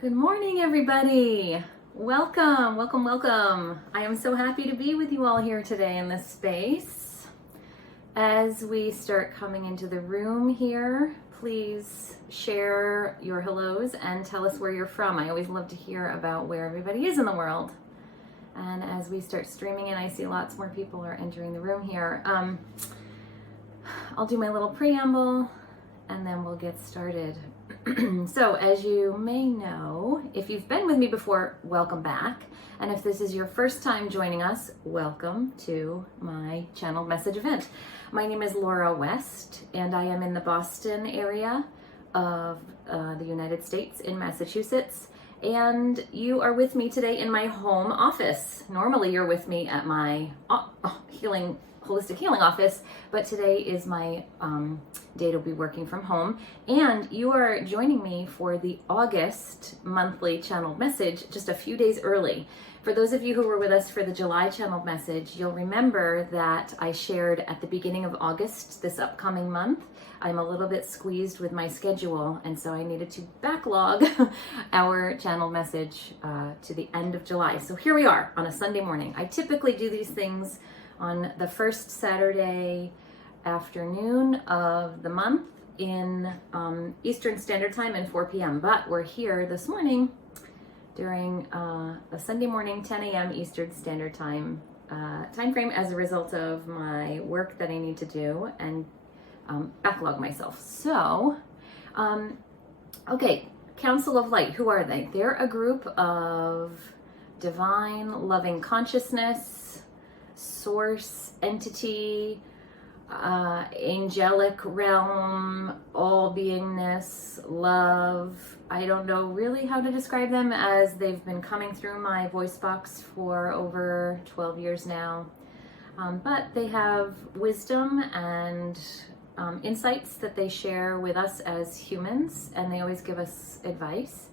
Good morning, everybody. Welcome, welcome, welcome. I am so happy to be with you all here today in this space. As we start coming into the room here, please share your hellos and tell us where you're from. I always love to hear about where everybody is in the world. And as we start streaming in, I see lots more people are entering the room here. I'll do my little preamble and then we'll get started. So as you may know, if you've been with me before, welcome back. And if this is your first time joining us, welcome to my channeled message event. My name is Laura West and I am in the Boston area of the United States in Massachusetts. And you are with me today in my home office. Normally you're with me at my holistic healing office, but today is my day to be working from home. And you are joining me for the August monthly channeled message just a few days early. For those of you who were with us for the July channeled message, you'll remember that I shared at the beginning of August, this upcoming month, I'm a little bit squeezed with my schedule, and so I needed to backlog our channel message to the end of July. So here we are on a Sunday morning. I typically do these things on the first Saturday afternoon of the month in Eastern Standard Time and 4 p.m. But we're here this morning during a Sunday morning 10 a.m. Eastern Standard Time time frame as a result of my work that I need to do and backlog myself. So, okay, Council of Light, who are they? They're a group of divine, loving consciousness, source, entity, angelic realm, all beingness, love. I don't know really how to describe them, as they've been coming through my voice box for over 12 years now. But they have wisdom and insights that they share with us as humans, and they always give us advice.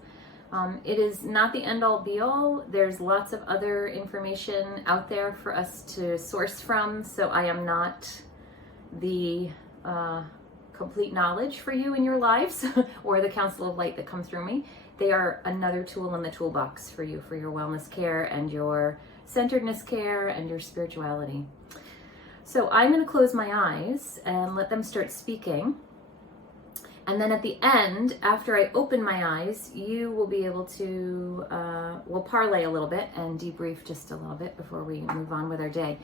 It is not the end-all be-all. There's lots of other information out there for us to source from, so I am not the complete knowledge for you in your lives or the Council of Light that come through me. They are another tool in the toolbox for you, for your wellness care and your centeredness care and your spirituality. So I'm going to close my eyes and let them start speaking. And then at the end, after I open my eyes, you will be able to, we'll parlay a little bit and debrief just a little bit before we move on with our day.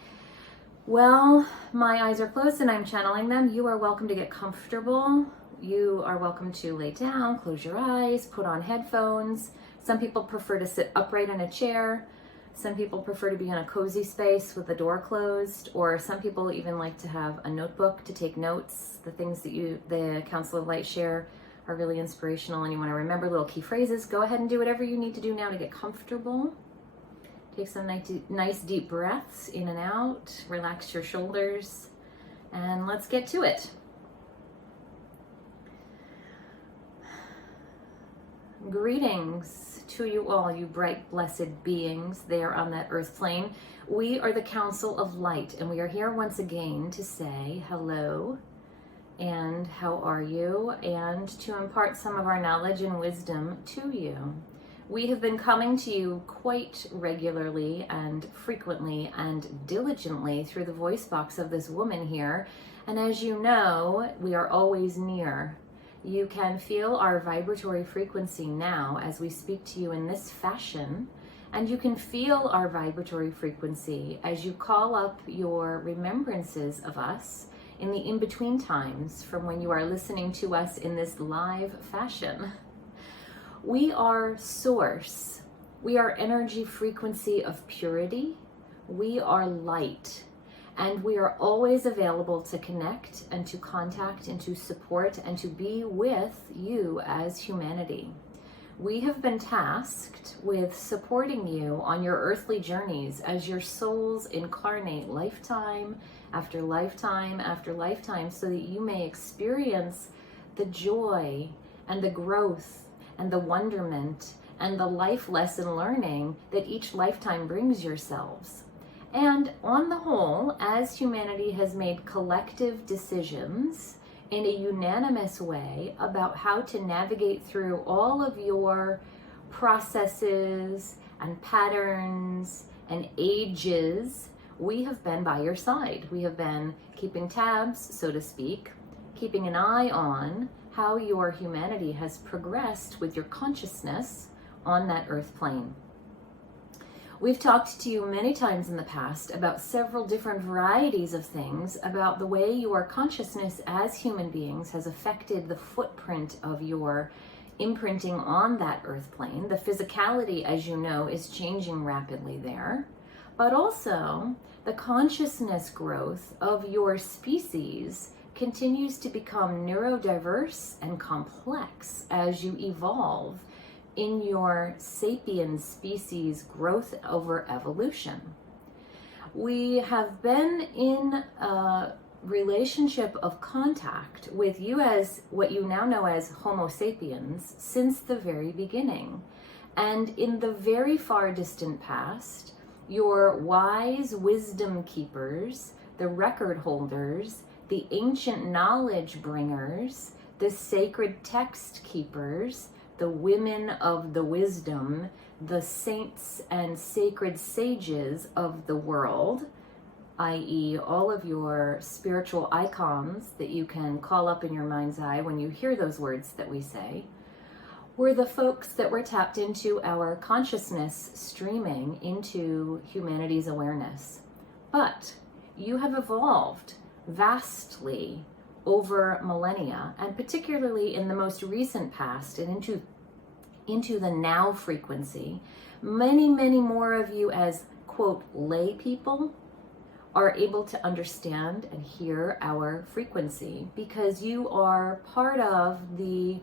Well, my eyes are closed and I'm channeling them. You are welcome to get comfortable. You are welcome to lay down, close your eyes, put on headphones. Some people prefer to sit upright in a chair. Some people prefer to be in a cozy space with the door closed, or some people even like to have a notebook to take notes. The things that the Council of Light share are really inspirational, and you want to remember little key phrases. Go ahead and do whatever you need to do now to get comfortable. Take some nice deep breaths in and out. Relax your shoulders, and let's get to it. Greetings to you all, you bright, blessed beings there on that earth plane. We are the Council of Light, and we are here once again to say hello and how are you, and to impart some of our knowledge and wisdom to you. We have been coming to you quite regularly and frequently and diligently through the voice box of this woman here, and as you know, we are always near. You can feel our vibratory frequency now as we speak to you in this fashion, and you can feel our vibratory frequency as you call up your remembrances of us in the in-between times from when you are listening to us in this live fashion. We are source. We are energy frequency of purity. We are light. And we are always available to connect and to contact and to support and to be with you as humanity. We have been tasked with supporting you on your earthly journeys as your souls incarnate lifetime after lifetime after lifetime, so that you may experience the joy and the growth and the wonderment and the life lesson learning that each lifetime brings yourselves. And on the whole, as humanity has made collective decisions in a unanimous way about how to navigate through all of your processes and patterns and ages, we have been by your side. We have been keeping tabs, so to speak, keeping an eye on how your humanity has progressed with your consciousness on that earth plane. We've talked to you many times in the past about several different varieties of things, about the way your consciousness as human beings has affected the footprint of your imprinting on that earth plane. The physicality, as you know, is changing rapidly there, but also the consciousness growth of your species continues to become neurodiverse and complex as you evolve in your sapien species growth over evolution. We have been in a relationship of contact with you as what you now know as Homo sapiens since the very beginning. And in the very far distant past, your wise wisdom keepers, the record holders, the ancient knowledge bringers, the sacred text keepers, the women of the wisdom, the saints and sacred sages of the world, i.e. all of your spiritual icons that you can call up in your mind's eye when you hear those words that we say, were the folks that were tapped into our consciousness streaming into humanity's awareness. But you have evolved vastly over millennia, and particularly in the most recent past and into the now frequency, many more of you as, quote, lay people are able to understand and hear our frequency because you are part of the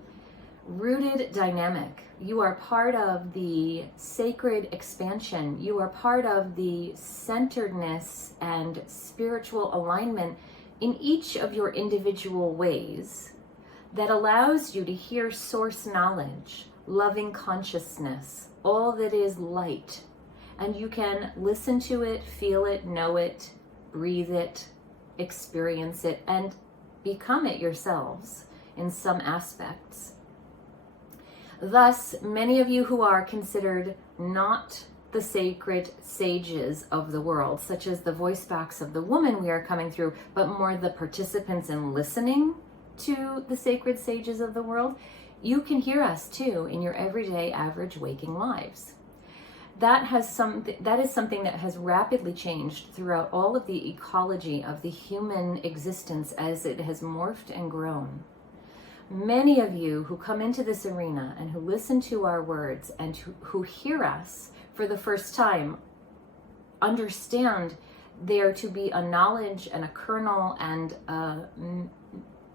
rooted dynamic. You are part of the sacred expansion. You are part of the centeredness and spiritual alignment in each of your individual ways that allows you to hear source knowledge, loving consciousness, all that is light. And you can listen to it, feel it, know it, breathe it, experience it, and become it yourselves in some aspects. Thus, many of you who are considered not the sacred sages of the world, such as the voice box of the woman we are coming through, but more the participants in listening to the sacred sages of the world, you can hear us too in your everyday average waking lives. That is something that has rapidly changed throughout all of the ecology of the human existence as it has morphed and grown. Many of you who come into this arena and who listen to our words and who hear us for the first time understand there to be a knowledge and a kernel and a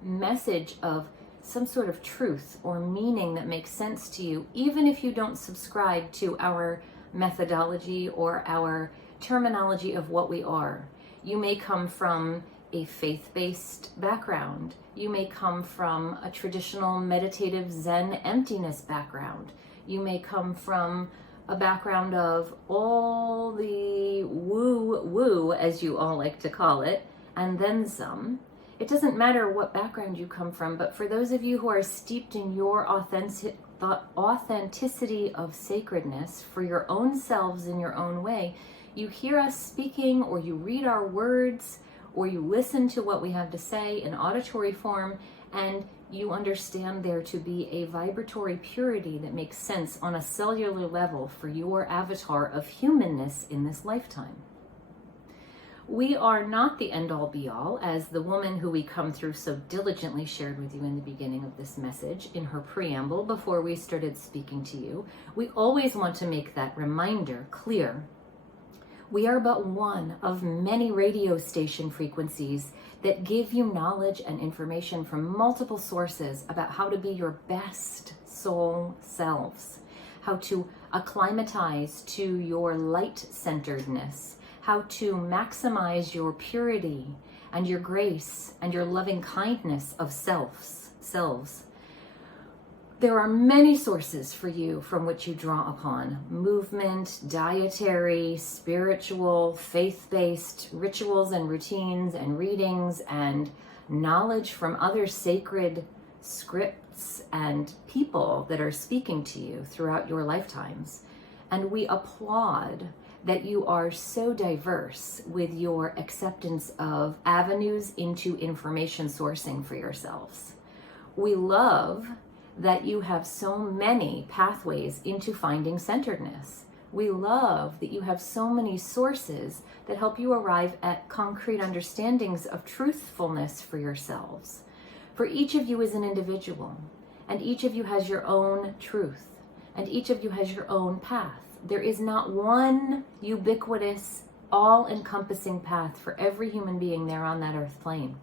message of some sort of truth or meaning that makes sense to you, even if you don't subscribe to our methodology or our terminology of what we are. You may come from a faith-based background. You may come from a traditional meditative Zen emptiness background. You may come from a background of all the woo-woo, as you all like to call it, and then some. It doesn't matter what background you come from, but for those of you who are steeped in your authenticity of sacredness for your own selves in your own way, you hear us speaking or you read our words or you listen to what we have to say in auditory form, and you understand there to be a vibratory purity that makes sense on a cellular level for your avatar of humanness in this lifetime. We are not the end-all be-all, as the woman who we come through so diligently shared with you in the beginning of this message in her preamble before we started speaking to you. We always want to make that reminder clear. We are but one of many radio station frequencies that give you knowledge and information from multiple sources about how to be your best soul selves, how to acclimatize to your light-centeredness, how to maximize your purity and your grace and your loving kindness of selves. There are many sources for you from which you draw upon: movement, dietary, spiritual, faith-based rituals and routines and readings and knowledge from other sacred scripts and people that are speaking to you throughout your lifetimes. And we applaud that you are so diverse with your acceptance of avenues into information sourcing for yourselves. We love that you have so many pathways into finding centeredness. We love that you have so many sources that help you arrive at concrete understandings of truthfulness for yourselves. For each of you is an individual, and each of you has your own truth, and each of you has your own path. There is not one ubiquitous, all-encompassing path for every human being there on that earth plane.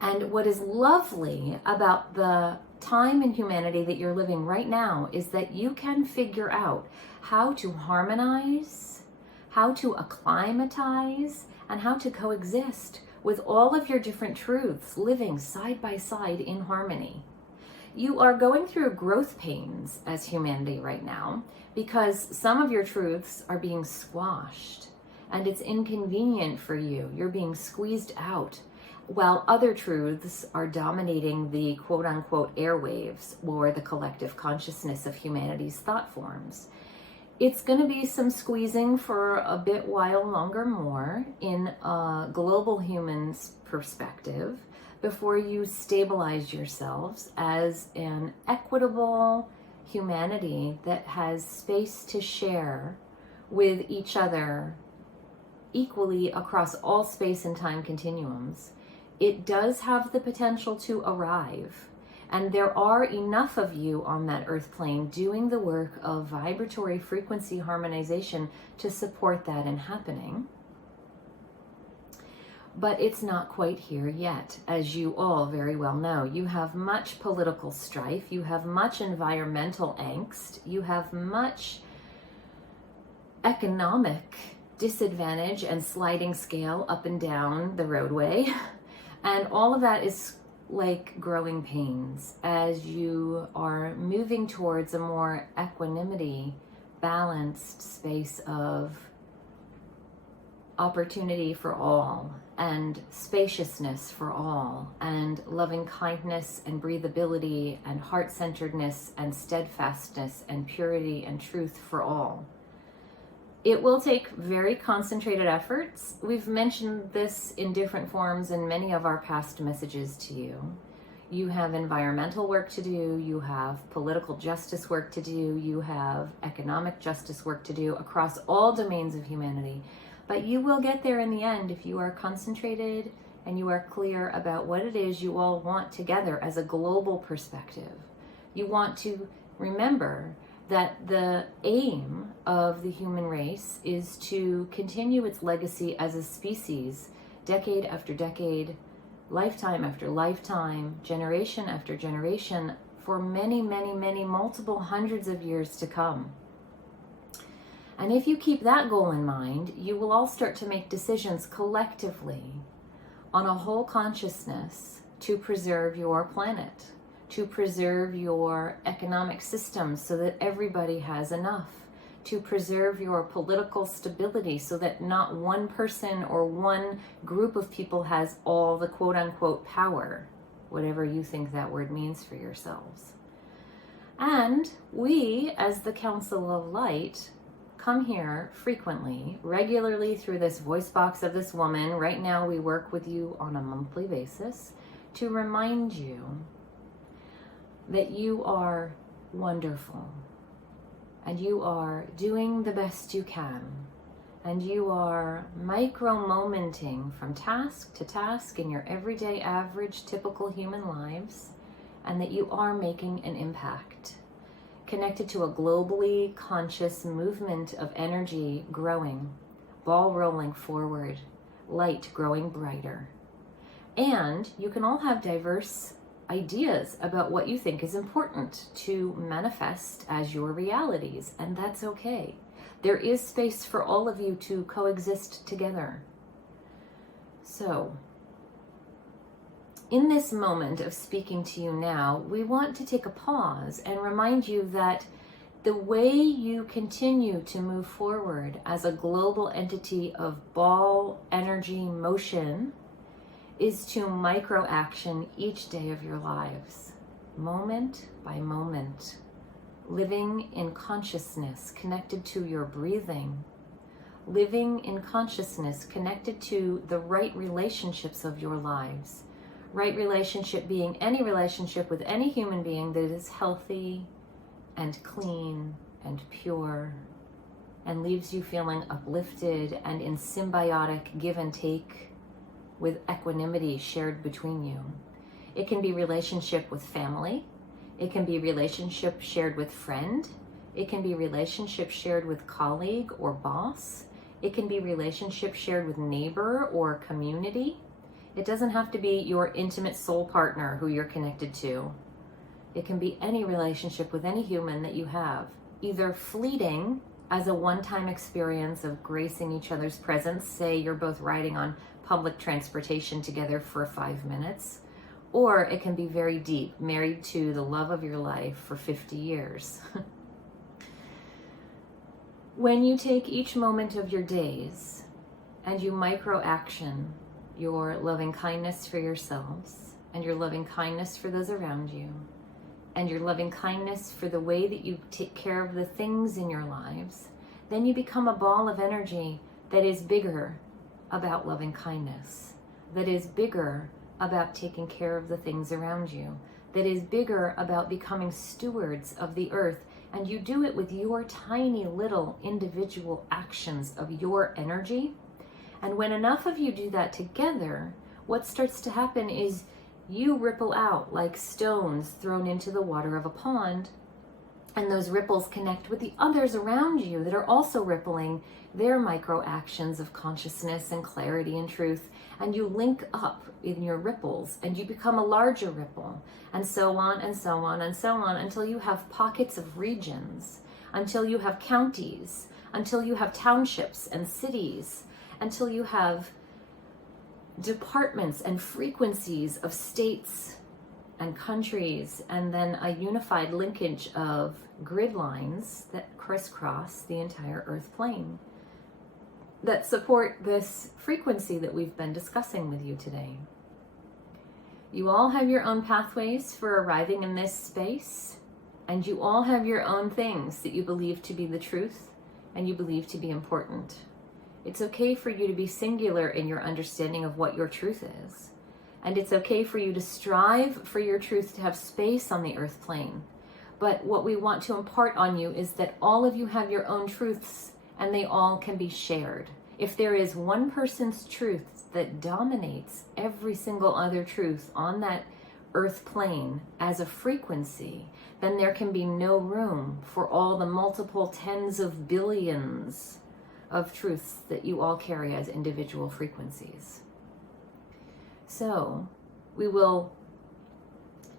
And what is lovely about the time in humanity that you're living right now is that you can figure out how to harmonize, how to acclimatize, and how to coexist with all of your different truths living side by side in harmony. You are going through growth pains as humanity right now because some of your truths are being squashed and it's inconvenient for you. You're being squeezed out, while other truths are dominating the quote-unquote airwaves or the collective consciousness of humanity's thought forms. It's going to be some squeezing for a bit while longer more in a global human's perspective before you stabilize yourselves as an equitable humanity that has space to share with each other equally across all space and time continuums. It does have the potential to arrive, and there are enough of you on that earth plane doing the work of vibratory frequency harmonization to support that in happening. But it's not quite here yet, as you all very well know. You have much political strife, you have much environmental angst, you have much economic disadvantage and sliding scale up and down the roadway. And all of that is like growing pains as you are moving towards a more equanimity, balanced space of opportunity for all and spaciousness for all and loving kindness and breathability and heart-centeredness and steadfastness and purity and truth for all. It will take very concentrated efforts. We've mentioned this in different forms in many of our past messages to you. You have environmental work to do, you have political justice work to do, you have economic justice work to do across all domains of humanity. But you will get there in the end if you are concentrated and you are clear about what it is you all want together as a global perspective. You want to remember that the aim of the human race is to continue its legacy as a species, decade after decade, lifetime after lifetime, generation after generation, for many, many, many, multiple hundreds of years to come. And if you keep that goal in mind, you will all start to make decisions collectively on a whole consciousness to preserve your planet, to preserve your economic system so that everybody has enough, to preserve your political stability so that not one person or one group of people has all the quote-unquote power, whatever you think that word means for yourselves. And we, as the Council of Light, come here frequently, regularly through this voice box of this woman. Right now we work with you on a monthly basis to remind you that you are wonderful and you are doing the best you can and you are micro-momenting from task to task in your everyday average typical human lives, and that you are making an impact connected to a globally conscious movement of energy growing, ball rolling forward, light growing brighter. And you can all have diverse ideas about what you think is important to manifest as your realities, and that's okay. There is space for all of you to coexist together. So, in this moment of speaking to you now, we want to take a pause and remind you that the way you continue to move forward as a global entity of ball energy motion is to micro-action each day of your lives, moment by moment, living in consciousness connected to your breathing, living in consciousness connected to the right relationships of your lives. Right relationship being any relationship with any human being that is healthy and clean and pure and leaves you feeling uplifted and in symbiotic give and take with equanimity shared between you. It can be relationship with family. It can be relationship shared with friend. It can be relationship shared with colleague or boss. It can be relationship shared with neighbor or community. It doesn't have to be your intimate soul partner who you're connected to. It can be any relationship with any human that you have, either fleeting as a one-time experience of gracing each other's presence. Say you're both riding on public transportation together for 5 minutes, or it can be very deep, married to the love of your life for 50 years. When you take each moment of your days and you micro-action your loving kindness for yourselves and your loving kindness for those around you and your loving kindness for the way that you take care of the things in your lives, then you become a ball of energy that is bigger about loving kindness, that is bigger about taking care of the things around you, that is bigger about becoming stewards of the earth. And you do it with your tiny little individual actions of your energy. And when enough of you do that together, what starts to happen is you ripple out like stones thrown into the water of a pond. And those ripples connect with the others around you that are also rippling their micro actions of consciousness and clarity and truth. And you link up in your ripples and you become a larger ripple, and so on and so on and so on, until you have pockets of regions, until you have counties, until you have townships and cities, until you have departments and frequencies of states and countries, and then a unified linkage of grid lines that crisscross the entire earth plane that support this frequency that we've been discussing with you today. You all have your own pathways for arriving in this space, and you all have your own things that you believe to be the truth and you believe to be important. It's okay for you to be singular in your understanding of what your truth is. And it's okay for you to strive for your truth to have space on the earth plane. But what we want to impart on you is that all of you have your own truths and they all can be shared. If there is one person's truth that dominates every single other truth on that earth plane as a frequency, then there can be no room for all the multiple tens of billions of truths that you all carry as individual frequencies. So we will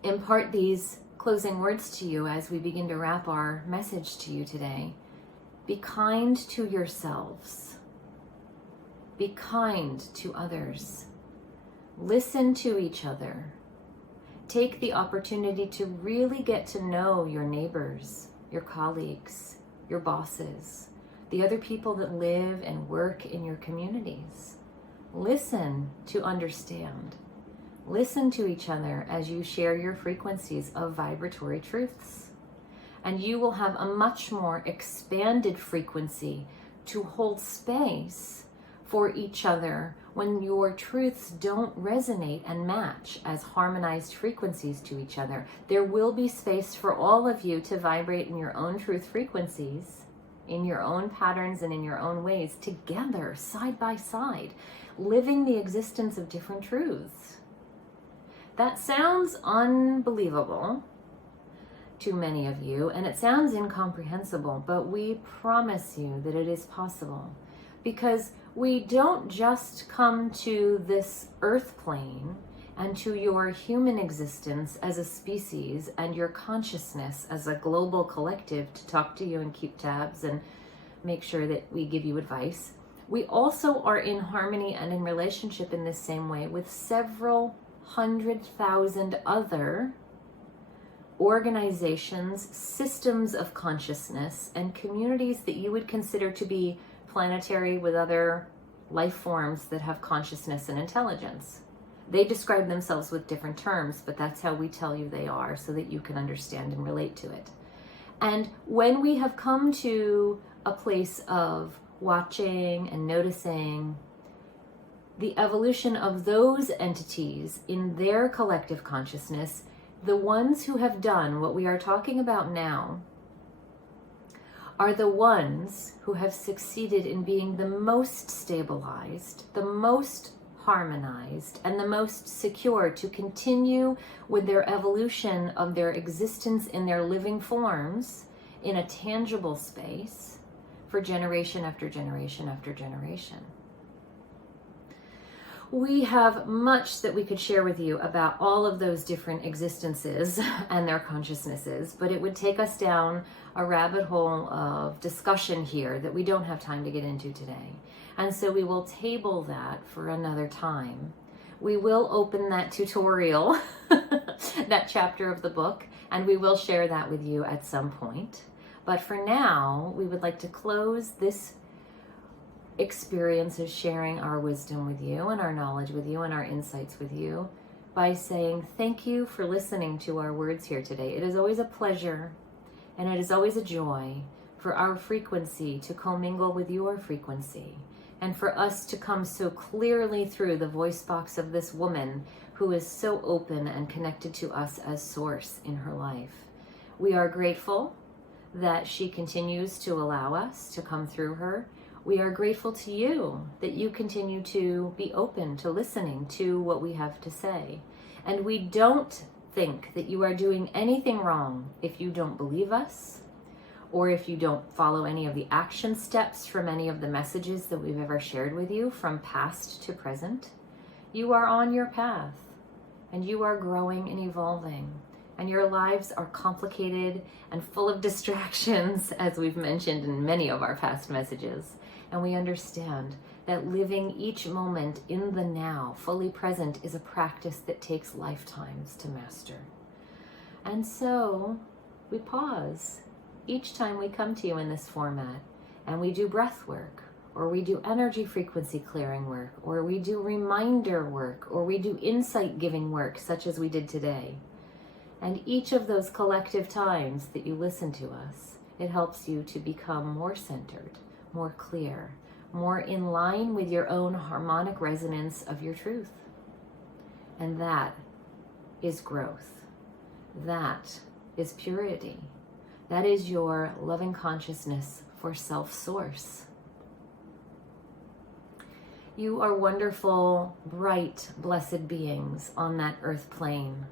impart these closing words to you as we begin to wrap our message to you today. Be kind to yourselves. Be kind to others. Listen to each other. Take the opportunity to really get to know your neighbors, your colleagues, your bosses, the other people that live and work in your communities. Listen to understand. Listen to each other as you share your frequencies of vibratory truths. And you will have a much more expanded frequency to hold space for each other when your truths don't resonate and match as harmonized frequencies to each other. There will be space for all of you to vibrate in your own truth frequencies, in your own patterns and in your own ways, together, side by side, living the existence of different truths. That sounds unbelievable to many of you, and it sounds incomprehensible, but we promise you that it is possible, because we don't just come to this earth plane and to your human existence as a species and your consciousness as a global collective to talk to you and keep tabs and make sure that we give you advice. We also are in harmony and in relationship in this same way with several 100,000 other organizations, systems of consciousness, and communities that you would consider to be planetary, with other life forms that have consciousness and intelligence. They describe themselves with different terms, but that's how we tell you they are so that you can understand and relate to it. And when we have come to a place of watching and noticing the evolution of those entities in their collective consciousness, the ones who have done what we are talking about now are the ones who have succeeded in being the most stabilized, the most harmonized, and the most secure to continue with their evolution of their existence in their living forms in a tangible space for generation after generation after generation. We have much that we could share with you about all of those different existences and their consciousnesses, but it would take us down a rabbit hole of discussion here that we don't have time to get into today. And so we will table that for another time. We will open that tutorial, that chapter of the book, and we will share that with you at some point. But for now, we would like to close this experience of sharing our wisdom with you and our knowledge with you and our insights with you by saying thank you for listening to our words here today. It is always a pleasure and it is always a joy for our frequency to commingle with your frequency and for us to come so clearly through the voice box of this woman who is so open and connected to us as source in her life. We are grateful that she continues to allow us to come through her. We are grateful to you that you continue to be open to listening to what we have to say. And we don't think that you are doing anything wrong if you don't believe us, or if you don't follow any of the action steps from any of the messages that we've ever shared with you from past to present. You are on your path, and you are growing and evolving. And your lives are complicated and full of distractions, as we've mentioned in many of our past messages. And we understand that living each moment in the now, fully present, is a practice that takes lifetimes to master. And so we pause each time we come to you in this format, and we do breath work, or we do energy frequency clearing work, or we do reminder work, or we do insight giving work, such as we did today. And each of those collective times that you listen to us, it helps you to become more centered, more clear, more in line with your own harmonic resonance of your truth. And that is growth. That is purity. That is your loving consciousness for self-source. You are wonderful, bright, blessed beings on that earth plane.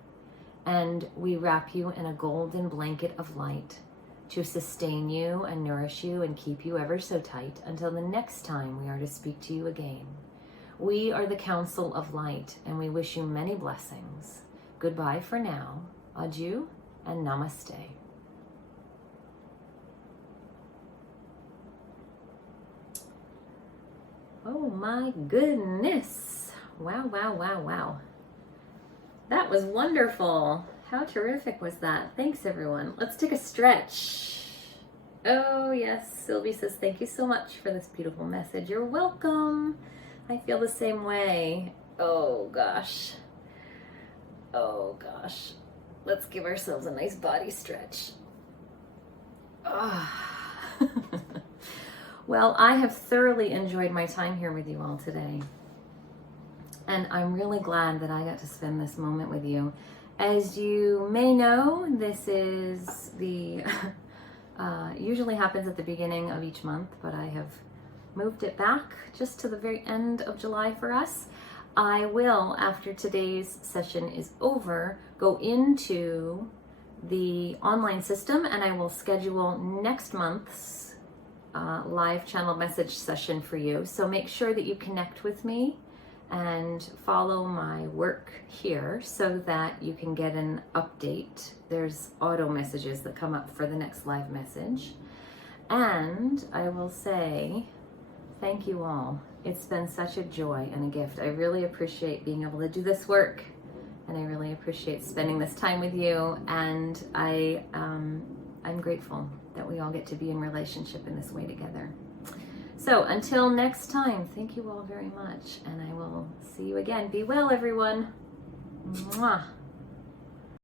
And we wrap you in a golden blanket of light to sustain you and nourish you and keep you ever so tight until the next time we are to speak to you again. We are the Council of Light, and we wish you many blessings. Goodbye for now. Adieu and namaste. Oh my goodness. Wow, wow, wow, wow. That was wonderful. How terrific was that? Thanks, everyone. Let's take a stretch. Oh, yes. Sylvie says, thank you so much for this beautiful message. You're welcome. I feel the same way. Oh, gosh. Oh, gosh. Let's give ourselves a nice body stretch. Ah. Well, I have thoroughly enjoyed my time here with you all today. And I'm really glad that I got to spend this moment with you. As you may know, this is the, usually happens at the beginning of each month, but I have moved it back just to the very end of July for us. I will, after today's session is over, go into the online system and I will schedule next month's live channel message session for you. So make sure that you connect with me and follow my work here so that you can get an update. There's auto messages that come up for the next live message. And I will say thank you all. It's been such a joy and a gift. I really appreciate being able to do this work, and I really appreciate spending this time with you, and I'm grateful that we all get to be in relationship in this way together. So until next time, thank you all very much, and I will see you again. Be well, everyone. Mwah.